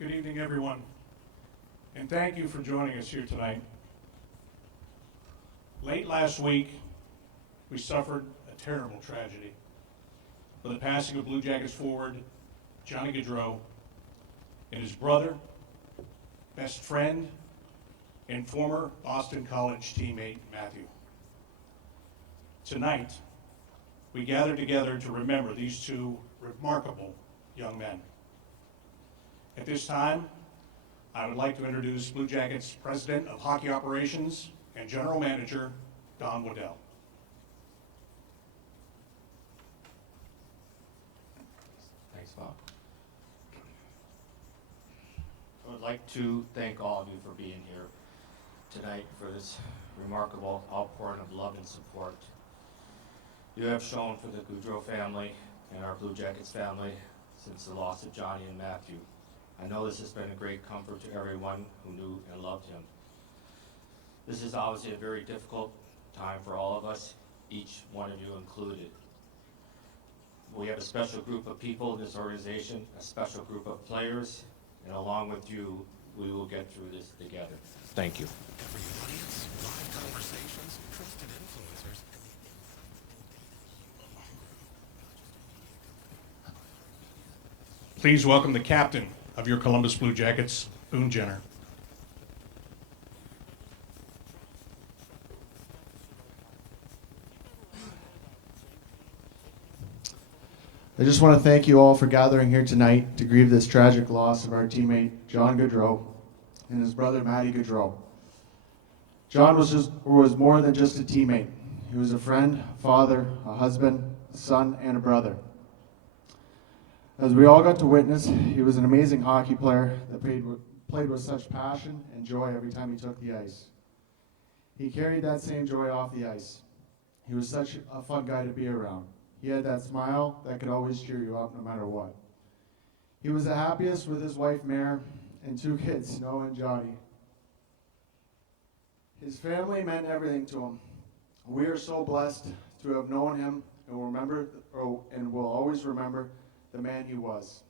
Good evening, everyone, and thank you for joining us here tonight. Late last week, we suffered a terrible tragedy with the passing of Blue Jackets forward Johnny Gaudreau and his brother, best friend, and former Boston College teammate, Matthew. Tonight, we gather together to remember these two remarkable young men. At this time, I would like to introduce Blue Jackets President of Hockey Operations and General Manager, Don Waddell. Thanks, Bob. I would like to thank all of you for being here tonight for this remarkable outpouring of love and support you have shown for the Gaudreau family and our Blue Jackets family since the loss of Johnny and Matthew. I know this has been a great comfort to everyone who knew and loved him. This is obviously a very difficult time for all of us, each one of you included. We have a special group of people in this organization, a special group of players, and along with you, we will get through this together. Thank you. Every audience, live conversations, trusted influencers. Please welcome the captain of your Columbus Blue Jackets, Boone Jenner. I just want to thank you all for gathering here tonight to grieve this tragic loss of our teammate, John Gaudreau, and his brother, Matty Gaudreau. John was more than just a teammate. He was a friend, father, a husband, a son, and a brother. As we all got to witness, he was an amazing hockey player that played with such passion and joy every time he took the ice. He carried that same joy off the ice. He was such a fun guy to be around. He had that smile that could always cheer you up no matter what. He was the happiest with his wife, Mare, and two kids, Noah and Johnny. His family meant everything to him. We are so blessed to have known him and will always remember the man he was.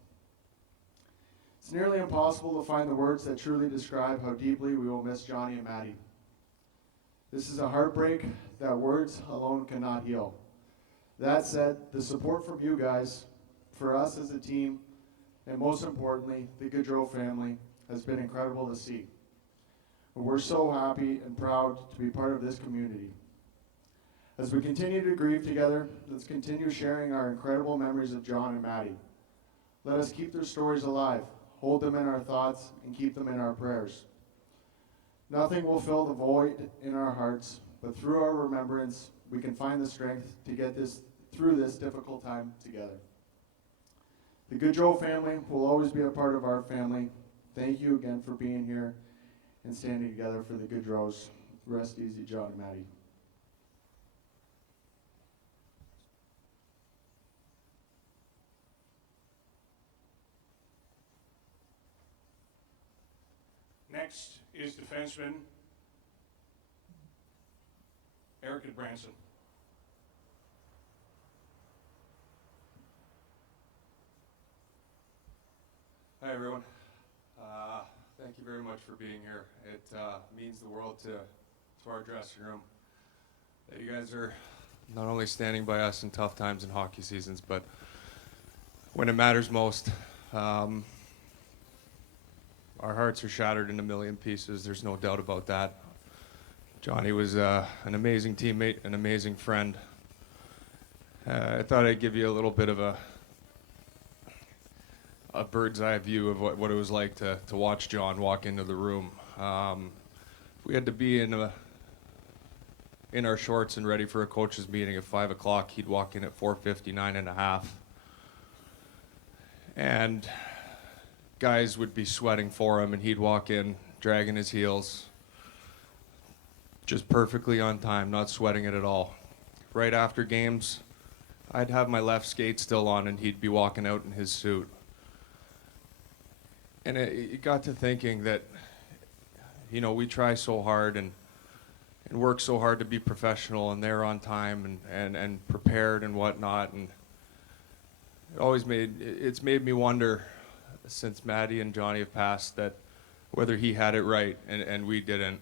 It's nearly impossible to find the words that truly describe how deeply we will miss Johnny and Matty. This is a heartbreak that words alone cannot heal. That said, the support from you guys, for us as a team, and most importantly, the Gaudreau family, has been incredible to see. We're so happy and proud to be part of this community. As we continue to grieve together, let's continue sharing our incredible memories of John and Matty. Let us keep their stories alive, hold them in our thoughts, and keep them in our prayers. Nothing will fill the void in our hearts, but through our remembrance, we can find the strength to get through this difficult time together. The Gaudreau family will always be a part of our family. Thank you again for being here and standing together for the Gaudreaus. Rest easy, John and Matty. Next is defenseman Eric Branson. Hi everyone. Thank you very much for being here. It means the world to our dressing room that you guys are not only standing by us in tough times in hockey seasons, but when it matters most. Our hearts are shattered in a million pieces, there's no doubt about that. Johnny was an amazing teammate, an amazing friend. I thought I'd give you a little bit of a bird's eye view of what it was like to watch John walk into the room. We had to be in our shorts and ready for a coach's meeting at 5 o'clock. He'd walk in at 4:59 and a half. And guys would be sweating for him, and he'd walk in dragging his heels, just perfectly on time, not sweating it at all. Right after games, I'd have my left skate still on, and he'd be walking out in his suit. And it got to thinking that, we try so hard and work so hard to be professional and there on time and prepared and whatnot, and it's made me wonder since Maddie and Johnny have passed that whether he had it right and we didn't.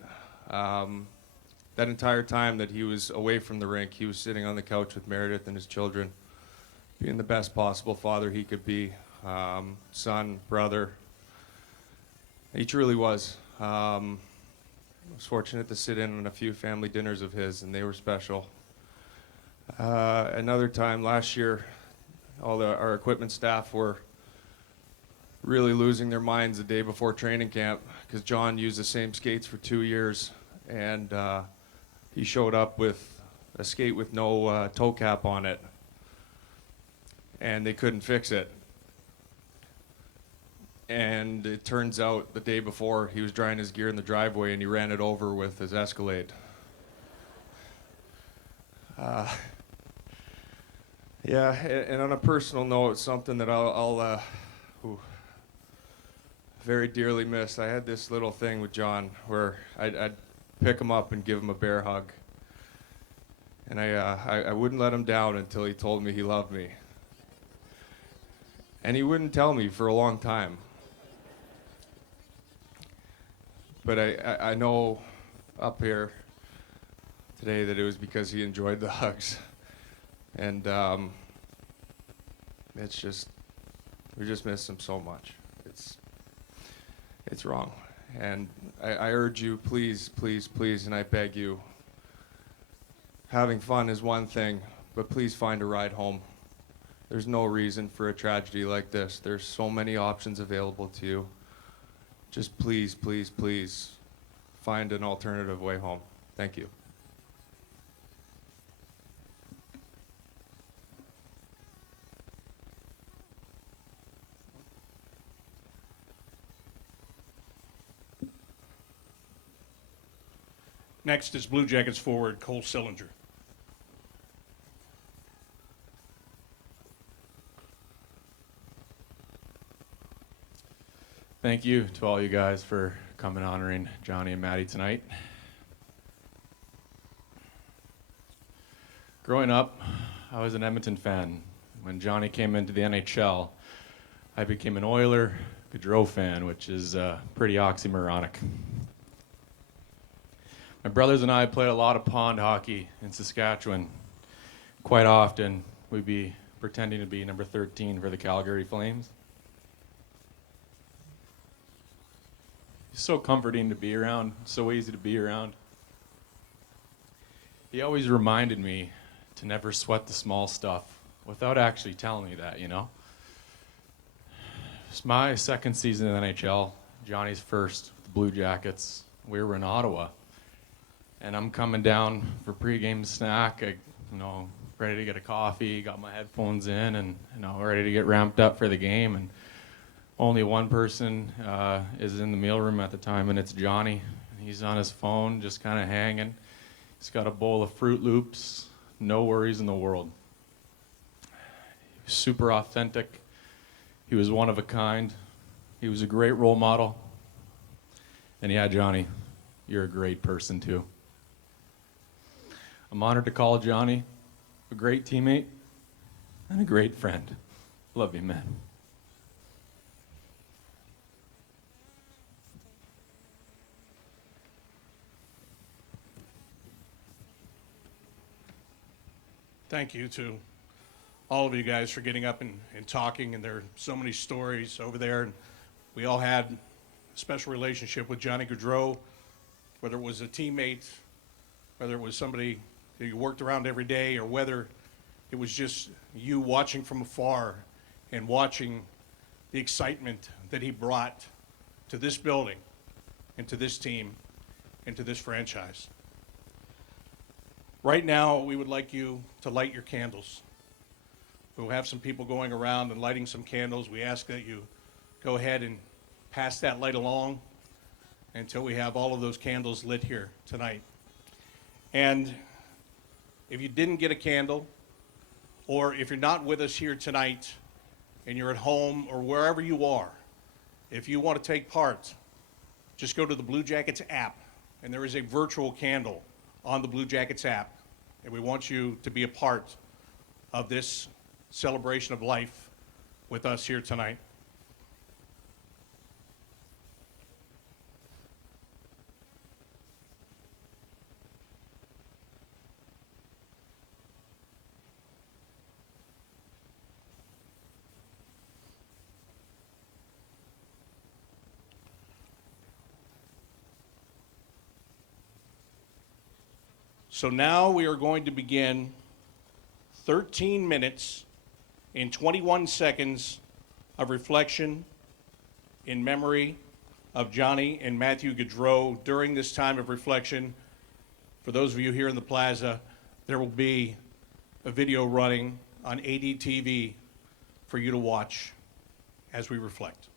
That entire time that he was away from the rink, he was sitting on the couch with Meredith and his children, being the best possible father he could be, son, brother. He truly was. I was fortunate to sit in on a few family dinners of his, and they were special. Another time last year, our equipment staff were really losing their minds the day before training camp because John used the same skates for 2 years, and he showed up with a skate with no toe cap on it, and they couldn't fix it. And it turns out the day before he was drying his gear in the driveway and he ran it over with his Escalade. Yeah, and on a personal note, something that I'll very dearly miss. I had this little thing with John where I'd pick him up and give him a bear hug. And I wouldn't let him down until he told me he loved me. And he wouldn't tell me for a long time. But I know up here today that it was because he enjoyed the hugs. And it's just, we just miss him so much. It's wrong. And I urge you, please, please, please, and I beg you, having fun is one thing, but please find a ride home. There's no reason for a tragedy like this. There's so many options available to you. Just please, please, please find an alternative way home. Thank you. Next is Blue Jackets forward Cole Sillinger. Thank you to all you guys for coming honoring Johnny and Maddie tonight. Growing up, I was an Edmonton fan. When Johnny came into the NHL, I became an Oiler Gaudreau fan, which is pretty oxymoronic. My brothers and I played a lot of pond hockey in Saskatchewan. Quite often, we'd be pretending to be number 13 for the Calgary Flames. So comforting to be around, so easy to be around. He always reminded me to never sweat the small stuff without actually telling me that, you know. It's my second season in the NHL, Johnny's first with the Blue Jackets. We were in Ottawa, and I'm coming down for pregame snack. Ready to get a coffee, got my headphones in, and ready to get ramped up for the game. And only one person is in the mealroom at the time, and it's Johnny. He's on his phone, just kind of hanging. He's got a bowl of Fruit Loops, no worries in the world. He was super authentic. He was one of a kind. He was a great role model. And yeah, Johnny, you're a great person too. I'm honored to call Johnny a great teammate and a great friend. Love you, man. Thank you to all of you guys for getting up and talking, and there are so many stories over there. And we all had a special relationship with Johnny Gaudreau, whether it was a teammate, whether it was somebody that you worked around every day, or whether it was just you watching from afar and watching the excitement that he brought to this building and to this team and to this franchise. Right now, we would like you to light your candles. We'll have some people going around and lighting some candles. We ask that you go ahead and pass that light along until we have all of those candles lit here tonight. And if you didn't get a candle, or if you're not with us here tonight and you're at home or wherever you are, if you want to take part, just go to the Blue Jackets app, and there is a virtual candle on the Blue Jackets app, and we want you to be a part of this celebration of life with us here tonight. So now we are going to begin 13 minutes and 21 seconds of reflection in memory of Johnny and Matthew Gaudreau. During this time of reflection, for those of you here in the plaza, there will be a video running on ADTV for you to watch as we reflect.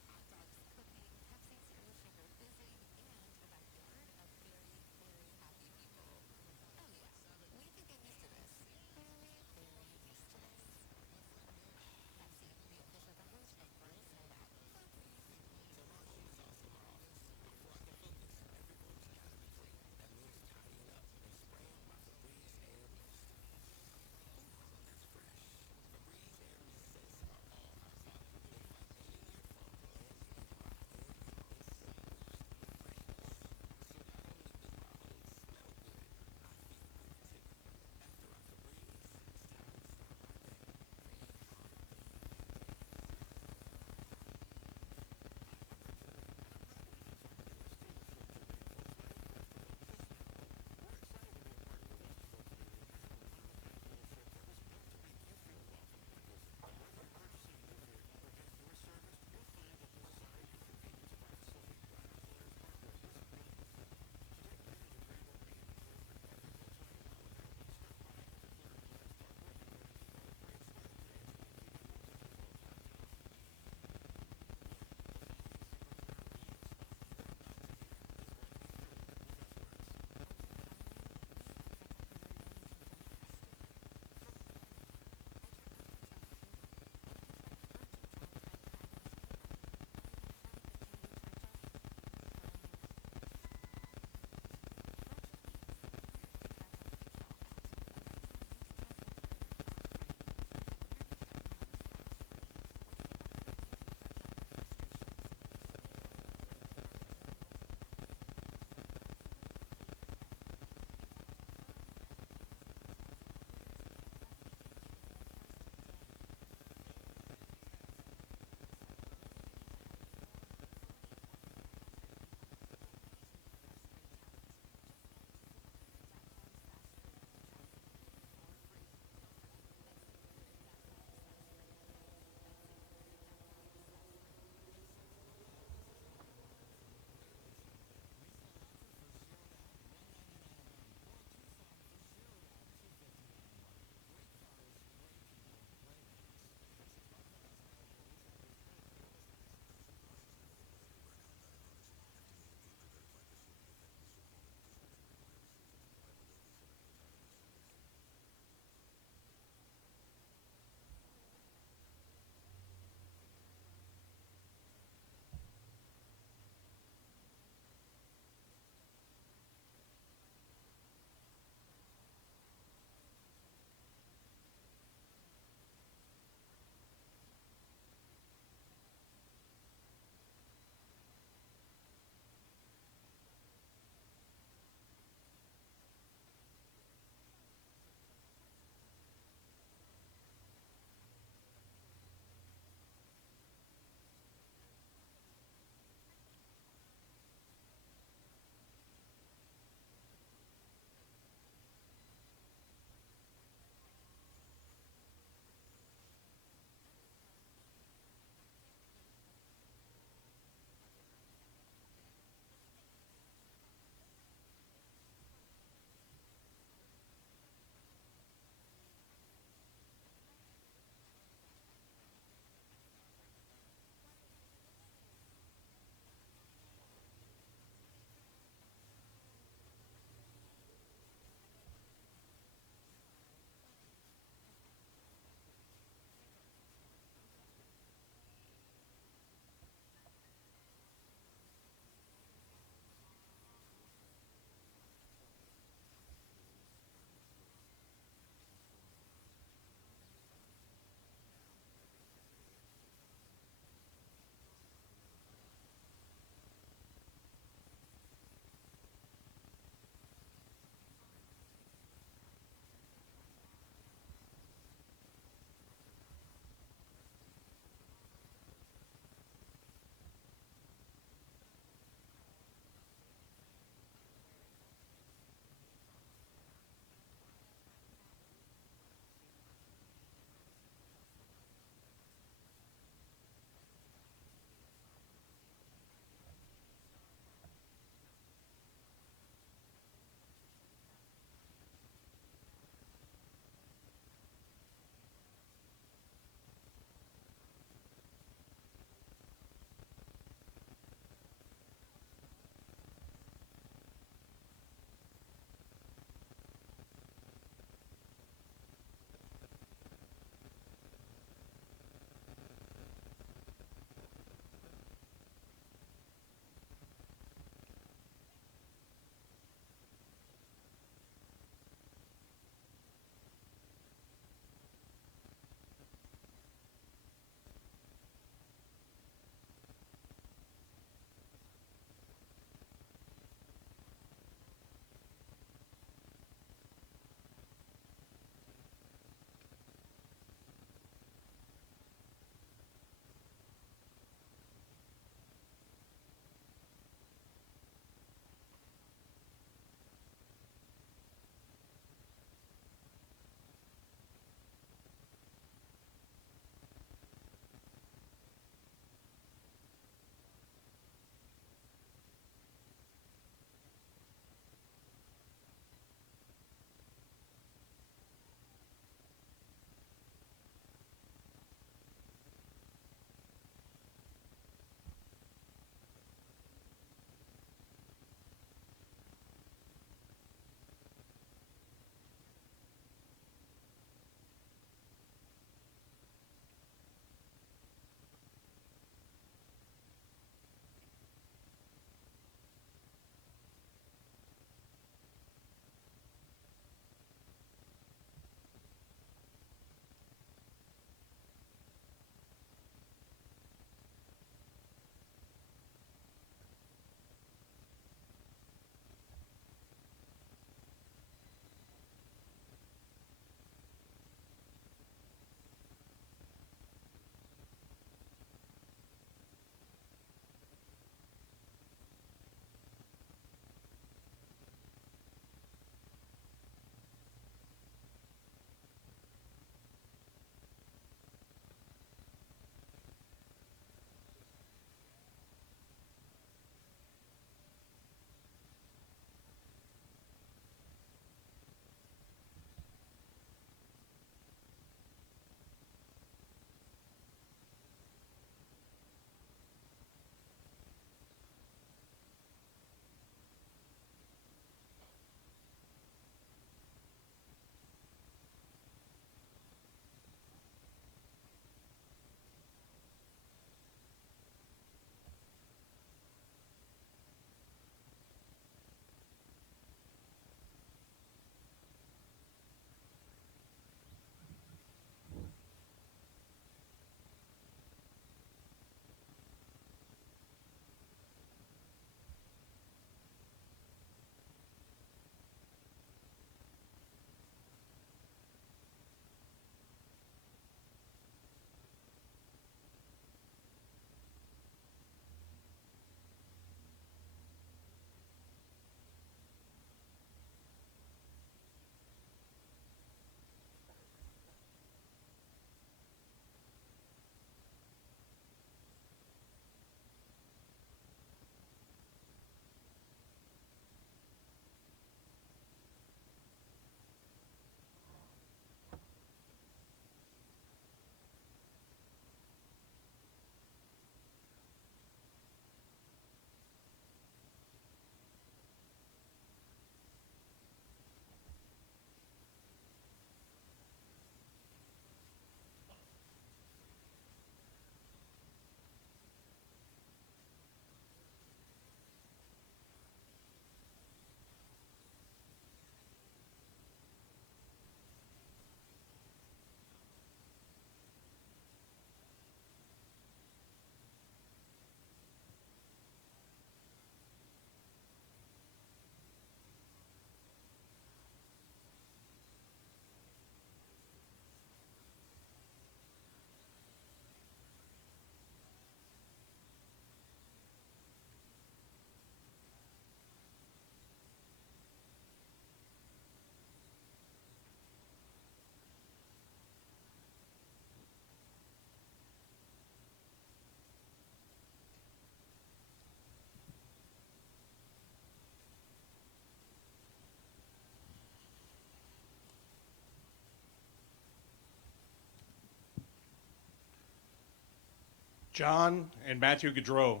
John and Matthew Gaudreau,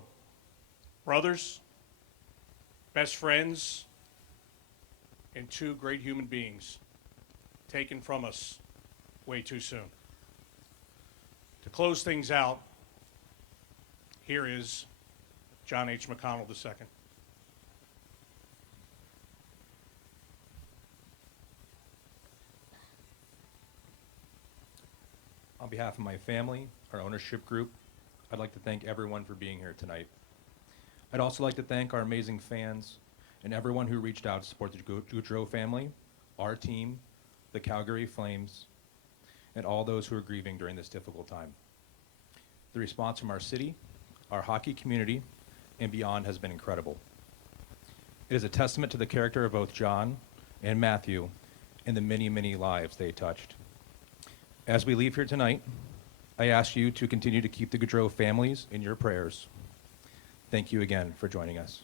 brothers, best friends, and two great human beings taken from us way too soon. To close things out, here is John H. McConnell II. On behalf of my family, our ownership group, I'd like to thank everyone for being here tonight. I'd also like to thank our amazing fans and everyone who reached out to support the Gaudreau family, our team, the Calgary Flames, and all those who are grieving during this difficult time. The response from our city, our hockey community, and beyond has been incredible. It is a testament to the character of both John and Matthew and the many, many lives they touched. As we leave here tonight, I ask you to continue to keep the Gaudreau families in your prayers. Thank you again for joining us.